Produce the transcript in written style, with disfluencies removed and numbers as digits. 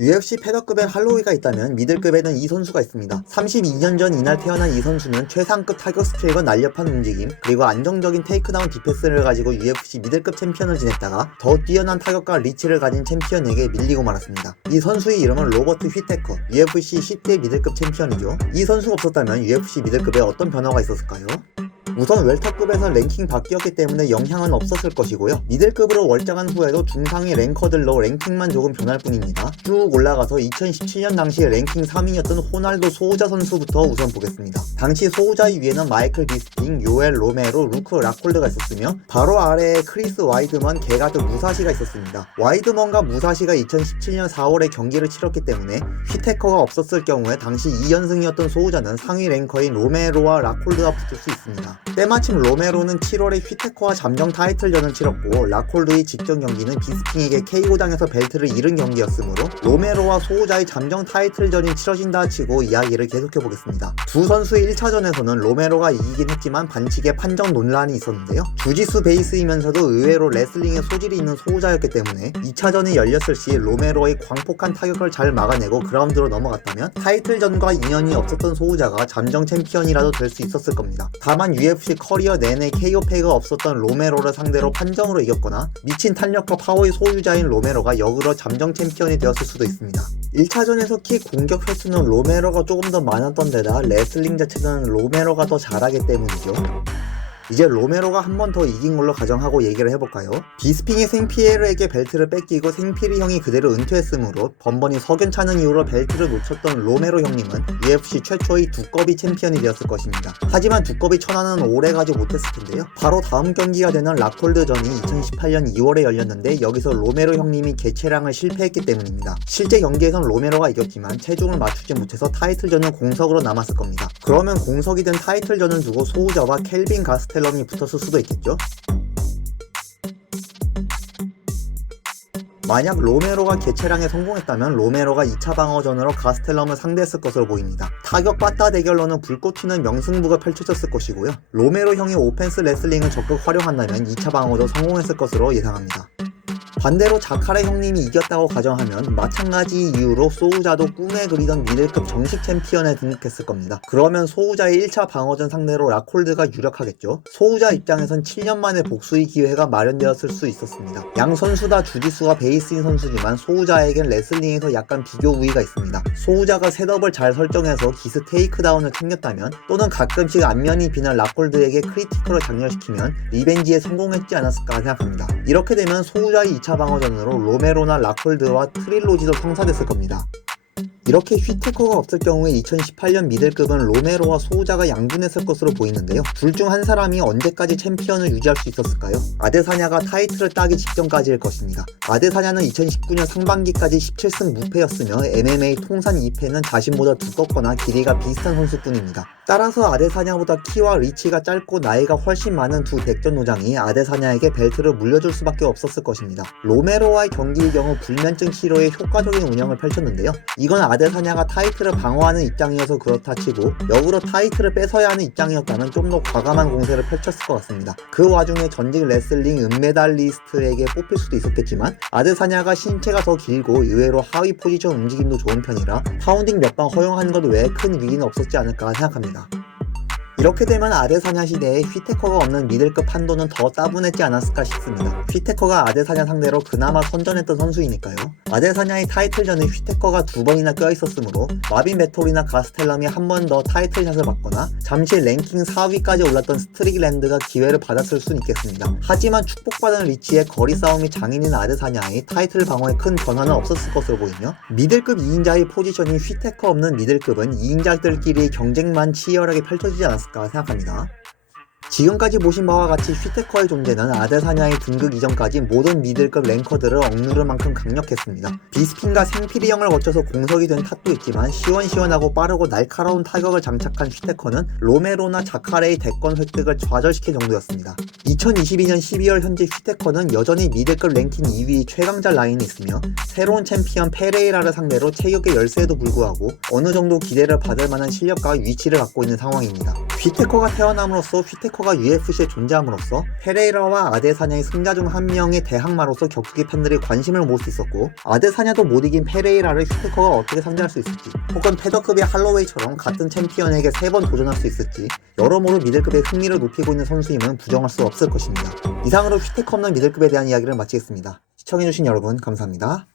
UFC 패더급에 할로위가 있다면 미들급에는 이 선수가 있습니다. 32년 전 이날 태어난 이 선수는 최상급 타격 스킬과 날렵한 움직임, 그리고 안정적인 테이크다운 디펜스를 가지고 UFC 미들급 챔피언을 지냈다가 더 뛰어난 타격과 리치를 가진 챔피언에게 밀리고 말았습니다. 이 선수의 이름은 로버트 휘테커, UFC 10대 미들급 챔피언이죠. 이 선수가 없었다면 UFC 미들급에 어떤 변화가 있었을까요? 우선 웰터급에서 랭킹 바뀌었기 때문에 영향은 없었을 것이고요. 미들급으로 월장한 후에도 중상위 랭커들로 랭킹만 조금 변할 뿐입니다. 쭉 올라가서 2017년 당시에 랭킹 3위였던 호날두 소우자 선수부터 우선 보겠습니다. 당시 소우자 위에는 마이클 비스핑, 요엘 로메로, 루크 라콜드가 있었으며 바로 아래에 크리스 와이드먼, 게가드 무사시가 있었습니다. 와이드먼과 무사시가 2017년 4월에 경기를 치렀기 때문에 휘테커가 없었을 경우에 당시 2연승이었던 소우자는 상위 랭커인 로메로와 라콜드가 붙을 수 있습니다. 때마침 로메로는 7월에 휘테커와 잠정 타이틀전을 치렀고 라콜드의 직전 경기는 비스핑에게 KO당해서 벨트를 잃은 경기였으므로 로메로와 소우자의 잠정 타이틀전이 치러진다 치고 이야기를 계속해보겠습니다. 두 선수의 1차전에서는 로메로가 이기긴 했지만 반칙의 판정 논란이 있었는데요. 주짓수 베이스이면서도 의외로 레슬링에 소질이 있는 소우자였기 때문에 2차전이 열렸을 시 로메로의 광폭한 타격을 잘 막아내고 그라운드로 넘어갔다면 타이틀전과 인연이 없었던 소우자가 잠정 챔피언이라도 될 수 있었을 겁니다. 다만 UFC 커리어 내내 KO 패가 없었던 로메로를 상대로 판정으로 이겼거나 미친 탄력과 파워의 소유자인 로메로가 역으로 잠정 챔피언이 되었을 수도 있습니다. 1차전에서 킥 공격 횟수는 로메로가 조금 더 많았던 데다 레슬링 자체는 로메로가 더 잘하기 때문이죠. 이제 로메로가 한 번 더 이긴 걸로 가정하고 얘기를 해볼까요? 비스핑이 생피에르에게 벨트를 뺏기고 생피리 형이 그대로 은퇴했으므로 번번이 석연찮은 이유로 벨트를 놓쳤던 로메로 형님은 UFC 최초의 두꺼비 챔피언이 되었을 것입니다. 하지만 두꺼비 천하는 오래 가지 못했을 텐데요. 바로 다음 경기가 되는 라콜드전이 2018년 2월에 열렸는데 여기서 로메로 형님이 개체량을 실패했기 때문입니다. 실제 경기에선 로메로가 이겼지만 체중을 맞추지 못해서 타이틀전은 공석으로 남았을 겁니다. 그러면 공석이 된 타이틀전을 두고 소우자와 켈빈 가스텔럼이 붙었을 수도 있겠죠? 만약 로메로가 개체량에 성공했다면 로메로가 2차 방어전으로 가스텔럼을 상대했을 것으로 보입니다. 타격 빠따 대결로는 불꽃 튀는 명승부가 펼쳐졌을 것이고요. 로메로 형이 오펜스 레슬링을 적극 활용한다면 2차 방어도 성공했을 것으로 예상합니다. 반대로 자카레 형님이 이겼다고 가정하면 마찬가지 이유로 소우자도 꿈에 그리던 미들급 정식 챔피언에 등극했을 겁니다. 그러면 소우자의 1차 방어전 상대로 라콜드가 유력하겠죠. 소우자 입장에선 7년 만에 복수의 기회가 마련되었을 수 있었습니다. 양 선수 다 주짓수가 베이스인 선수지만 소우자에겐 레슬링에서 약간 비교 우위가 있습니다. 소우자가 셋업을 잘 설정해서 기스 테이크다운을 챙겼다면 또는 가끔씩 안면이 비는 라콜드에게 크리티컬을 장렬시키면 리벤지에 성공했지 않았을까 생각합니다. 이렇게 되면 소우자의 2차 방어전으로 로메로나 라콜드와 트릴로지도 성사됐을 겁니다. 이렇게 휘테커가 없을 경우에 2018년 미들급은 로메로와 소우자가 양분했을 것으로 보이는데요. 둘 중 한 사람이 언제까지 챔피언을 유지할 수 있었을까요? 아데사냐가 타이틀을 따기 직전까지일 것입니다. 아데사냐는 2019년 상반기까지 17승 무패였으며 MMA 통산 2패는 자신보다 두껍거나 길이가 비슷한 선수뿐입니다. 따라서 아데사냐보다 키와 리치가 짧고 나이가 훨씬 많은 두 백전노장이 아데사냐에게 벨트를 물려줄 수밖에 없었을 것입니다. 로메로와의 경기의 경우 불면증 치료에 효과적인 운영을 펼쳤는데요. 이건 아데사냐가 타이틀을 방어하는 입장이어서 그렇다 치고 역으로 타이틀을 뺏어야 하는 입장이었다면 좀 더 과감한 공세를 펼쳤을 것 같습니다. 그 와중에 전직 레슬링 은메달리스트에게 뽑힐 수도 있었겠지만 아데사냐가 신체가 더 길고 의외로 하위 포지션 움직임도 좋은 편이라 파운딩 몇 방 허용한 것 외에 큰 위기는 없었지 않을까 생각합니다. 이렇게 되면 아데사냐 시대에 휘테커가 없는 미들급 판도는 더 따분했지 않았을까 싶습니다. 휘테커가 아데사냐 상대로 그나마 선전했던 선수이니까요. 아데사냐의 타이틀전에 휘테커가 2번이나 껴있었으므로 마빈 베톨이나 가스텔럼이 한 번 더 타이틀샷을 받거나 잠시 랭킹 4위까지 올랐던 스트릭랜드가 기회를 받았을 수는 있겠습니다. 하지만 축복받은 리치의 거리 싸움이 장인인 아데사냐의 타이틀 방어에 큰 변화는 없었을 것으로 보이며 미들급 2인자의 포지션인 휘테커 없는 미들급은 2인자들끼리의 경쟁만 치열하게 펼쳐지지 않았을까 생각합니다. 지금까지 보신 바와 같이 휘테커의 존재는 아데사냐의 등극 이전까지 모든 미들급 랭커들을 억누를 만큼 강력했습니다. 비스핀과 생피리형을 거쳐서 공석이 된 탓도 있지만 시원시원하고 빠르고 날카로운 타격을 장착한 휘테커는 로메로나 자카레의 대권 획득을 좌절시킬 정도였습니다. 2022년 12월 현재 휘테커는 여전히 미들급 랭킹 2위 최강자 라인에 있으며 새로운 챔피언 페레이라를 상대로 체격의 열세에도 불구하고 어느 정도 기대를 받을 만한 실력과 위치를 갖고 있는 상황입니다. 휘테커가 태어남으로써 휘테커 휘테커가 UFC에 존재함으로써 페레이라와 아데사냐의 승자 중 한 명의 대항마로서 격투기 팬들의 관심을 모을 수 있었고, 아데사냐도 못 이긴 페레이라를 휘테커가 어떻게 상대할 수 있을지, 혹은 패더급의 할로웨이처럼 같은 챔피언에게 3번 도전할 수 있을지 여러모로 미들급의 흥미를 높이고 있는 선수임은 부정할 수 없을 것입니다. 이상으로 휘테커 없는 미들급에 대한 이야기를 마치겠습니다. 시청해주신 여러분 감사합니다.